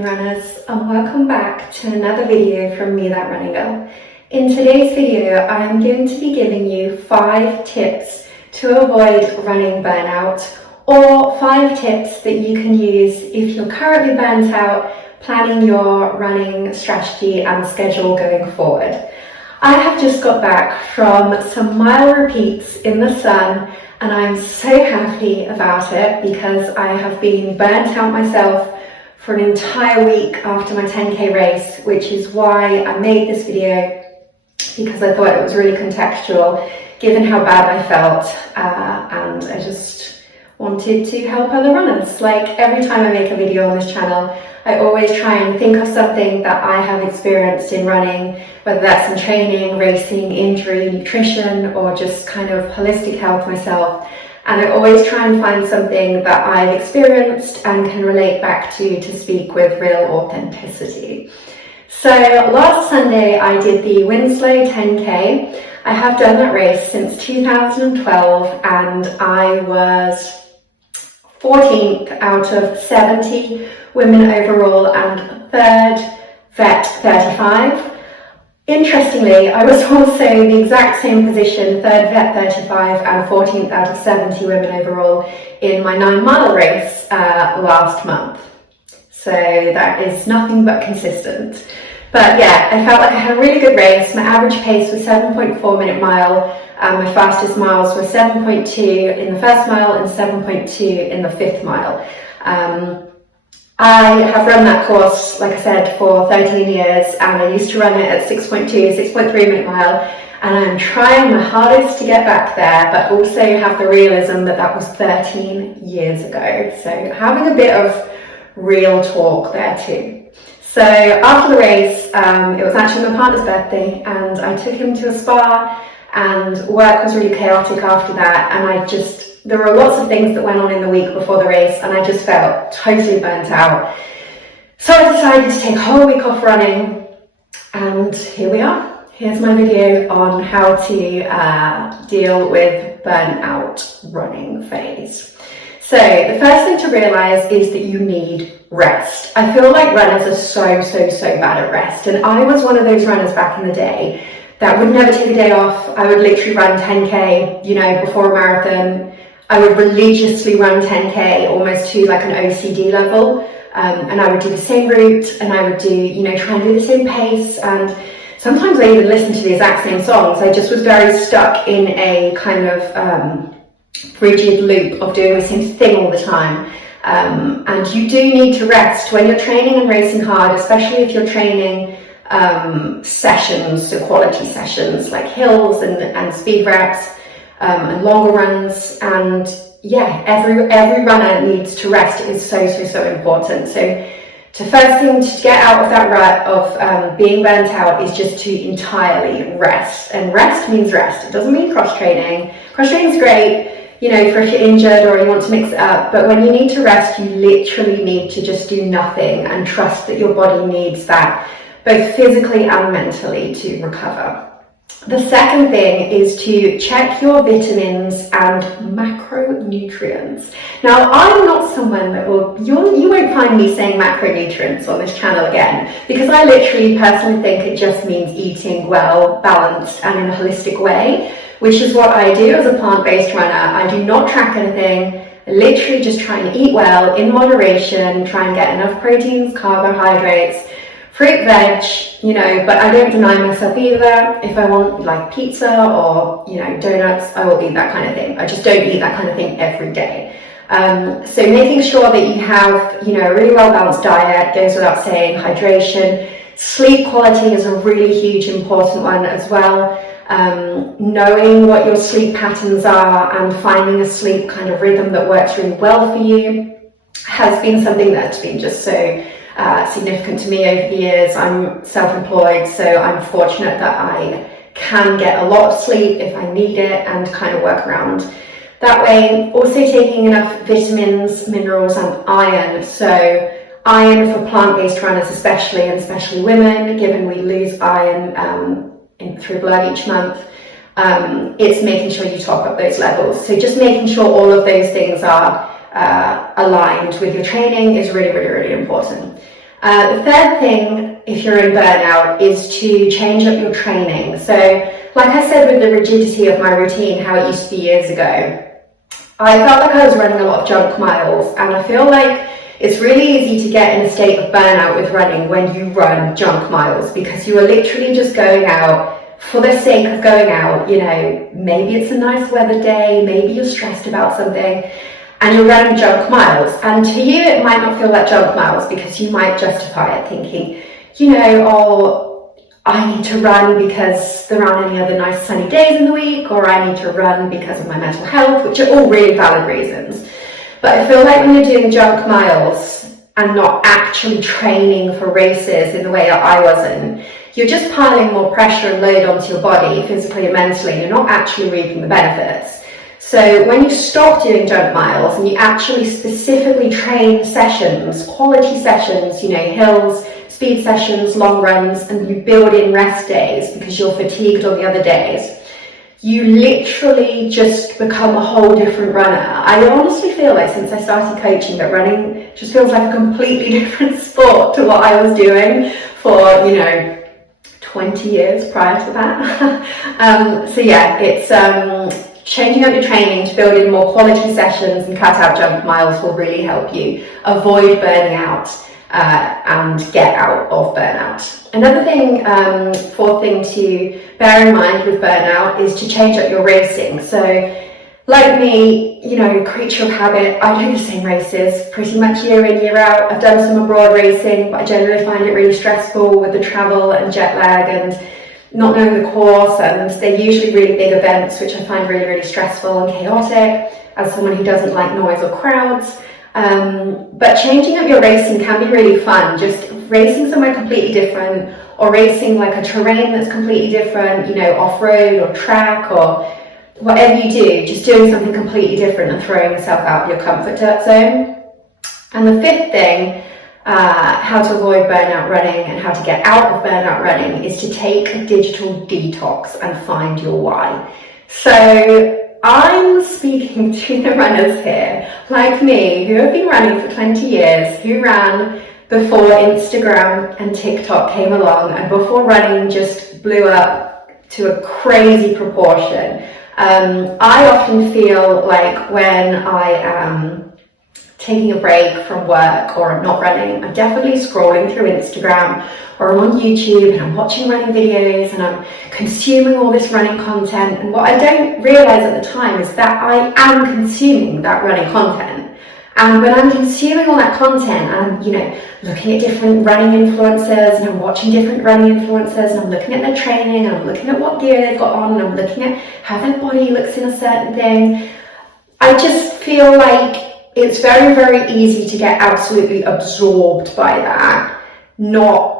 afternoon runners, and welcome back to another video from me, that running girl. In today's video I am going to be giving you 5 tips to avoid running burnout, or 5 tips that you can use if you're currently burnt out, planning your running strategy and schedule going forward. I have just got back from some mile repeats in the sun, and I'm so happy about it because I have been burnt out myself for an entire week after my 10k race, which is why I made this video, because I thought it was really contextual given how bad I felt, and I just wanted to help other runners. Like every time I make a video on this channel, I always try and think of something that I have experienced in running, whether that's in training, racing, injury, nutrition, or just kind of holistic health myself. And I always try and find something that I've experienced and can relate back to speak with real authenticity. So last Sunday I did the Winslow 10k. I have done that race since 2012 and I was 14th out of 70 women overall and 3rd vet 35. Interestingly, I was also in the exact same position, 3rd vet 35 and 14th out of 70 women overall in my 9-mile race last month. So that is nothing but consistent. But yeah, I felt like I had a really good race. My average pace was 7.4 minute mile. My fastest miles were 7.2 in the first mile and 7.2 in the 5th mile. I have run that course, like I said, for 13 years, and I used to run it at 6.2, 6.3 minute mile, and I'm trying my hardest to get back there, but also have the realism that that was 13 years ago. So having a bit of real talk there too. So after the race, it was actually my partner's birthday, and I took him to a spa, and work was really chaotic after that, and there were lots of things that went on in the week before the race, and I just felt totally burnt out. So I decided to take a whole week off running, and here we are. Here's my video on how to deal with burnout running phase. So the first thing to realize is that you need rest. I feel like runners are so bad at rest, and I was one of those runners back in the day that would never take a day off. I would literally run 10k, before a marathon. I would religiously run 10k almost to like an OCD level, and I would do the same route, and I would do, try and do the same pace, and sometimes I even listened to the exact same songs. I just was very stuck in a kind of rigid loop of doing the same thing all the time. And you do need to rest when you're training and racing hard, especially if you're training sessions, so quality sessions like hills and speed reps, and longer runs. And yeah, every runner needs to rest. It is so important. So the first thing to get out of that rut of being burnt out is just to entirely rest. And rest means rest. It doesn't mean cross training. Cross training is great, for if you're injured or you want to mix it up. But when you need to rest, you literally need to just do nothing and trust that your body needs that, both physically and mentally, to recover. The second thing is to check your vitamins and macronutrients. Now, I'm not someone that you won't find me saying macronutrients on this channel again, because I literally personally think it just means eating well, balanced, and in a holistic way, which is what I do as a plant-based runner. I do not track anything. I literally just try and eat well in moderation, try and get enough proteins, carbohydrates, fruit, veg, but I don't deny myself either. If I want like pizza or, donuts, I will eat that kind of thing. I just don't eat that kind of thing every day. So making sure that you have, a really well-balanced diet goes without saying. Hydration, sleep quality is a really huge important one as well. Knowing what your sleep patterns are and finding a sleep kind of rhythm that works really well for you has been something that's been just so significant to me over the years. I'm self-employed, so I'm fortunate that I can get a lot of sleep if I need it and kind of work around that way. Also taking enough vitamins, minerals and iron. So iron for plant-based runners especially, and especially women, given we lose iron through blood each month. It's making sure you top up those levels. So just making sure all of those things are aligned with your training is really important. The third thing, if you're in burnout, is to change up your training. So, like I said with the rigidity of my routine, how it used to be years ago, I felt like I was running a lot of junk miles, and I feel like it's really easy to get in a state of burnout with running when you run junk miles, because you are literally just going out for the sake of going out. You know, maybe it's a nice weather day, maybe you're stressed about something, and you're running junk miles. And to you, it might not feel like junk miles because you might justify it thinking, you know, oh, I need to run because there aren't any other nice sunny days in the week, or I need to run because of my mental health, which are all really valid reasons. But I feel like when you're doing junk miles and not actually training for races in the way that I wasn't, you're just piling more pressure and load onto your body, physically and mentally, and you're not actually reaping the benefits. So when you stop doing junk miles and you actually specifically train sessions, quality sessions, you know, hills, speed sessions, long runs, and you build in rest days because you're fatigued on the other days, you literally just become a whole different runner. I honestly feel like since I started coaching that running just feels like a completely different sport to what I was doing for, you know, 20 years prior to that. So yeah, it's changing up your training to build in more quality sessions and cut out junk miles will really help you avoid burning out and get out of burnout. Another thing, fourth thing to bear in mind with burnout is to change up your racing. So like me, you know, creature of habit, I do the same races pretty much year in, year out. I've done some abroad racing, but I generally find it really stressful with the travel and jet lag and not knowing the course, and they're usually really big events, which I find really, really stressful and chaotic as someone who doesn't like noise or crowds. But changing up your racing can be really fun, just racing somewhere completely different, or racing like a terrain that's completely different, you know, off-road or track or whatever you do, just doing something completely different and throwing yourself out of your comfort zone. And the fifth thing, how to avoid burnout running and how to get out of burnout running, is to take a digital detox and find your why. So I'm speaking to the runners here, like me, who have been running for 20 years, who ran before Instagram and TikTok came along, and before running just blew up to a crazy proportion. I often feel like when I am taking a break from work or I'm not running, I'm definitely scrolling through Instagram or I'm on YouTube and I'm watching running videos and I'm consuming all this running content. And what I don't realize at the time is that I am consuming that running content. And when I'm consuming all that content, I'm, you know, looking at different running influencers and I'm watching different running influencers and I'm looking at their training and I'm looking at what gear they've got on and I'm looking at how their body looks in a certain thing. I just feel like it's very, very easy to get absolutely absorbed by that, not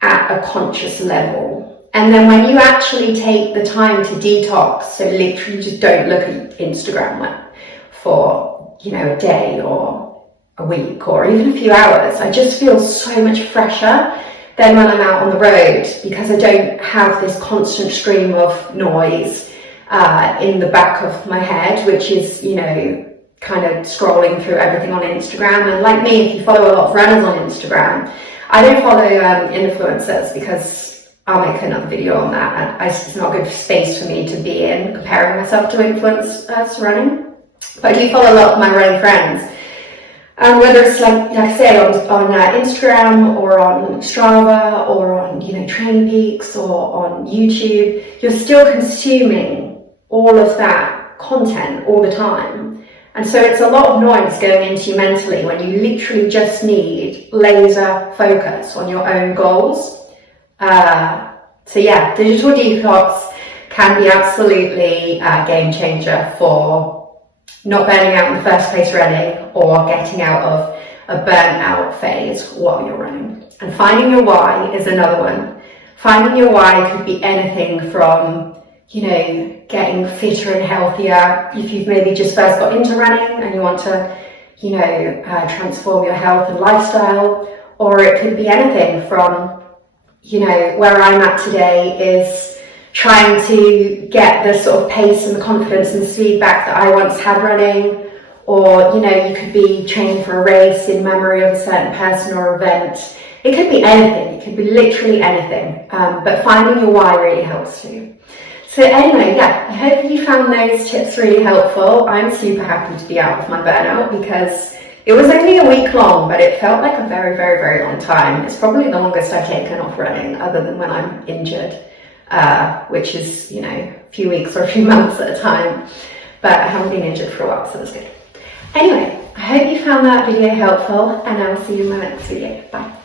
at a conscious level. And then when you actually take the time to detox, so literally just don't look at Instagram for, you know, a day or a week or even a few hours, I just feel so much fresher than when I'm out on the road, because I don't have this constant stream of noise in the back of my head, which is, you know, kind of scrolling through everything on Instagram. And like me, if you follow a lot of runners on Instagram, I don't follow influencers because I'll make another video on that, and it's not a good space for me to be in comparing myself to influencers running. But I do follow a lot of my running friends, and whether it's like I say on Instagram or on Strava or on, you know, Training Peaks or on YouTube, you're still consuming all of that content all the time. And so it's a lot of noise going into you mentally when you literally just need laser focus on your own goals. So yeah, digital detox can be absolutely a game changer for not burning out in the first place running, or getting out of a burnout phase while you're running. And finding your why is another one. Finding your why could be anything from, you know, getting fitter and healthier if you've maybe just first got into running and you want to, you know, transform your health and lifestyle, or it could be anything from, you know, where I'm at today is trying to get the sort of pace and the confidence and the speed back that I once had running, or, you know, you could be training for a race in memory of a certain person or event. It could be anything, it could be literally anything, but finding your why really helps too. So anyway, yeah, I hope you found those tips really helpful. I'm super happy to be out of my burnout because it was only a week long, but it felt like a very, very, very long time. It's probably the longest I've taken off running other than when I'm injured, which is, you know, a few weeks or a few months at a time, but I haven't been injured for a while, so that's good. Anyway, I hope you found that video helpful, and I will see you in my next video. Bye.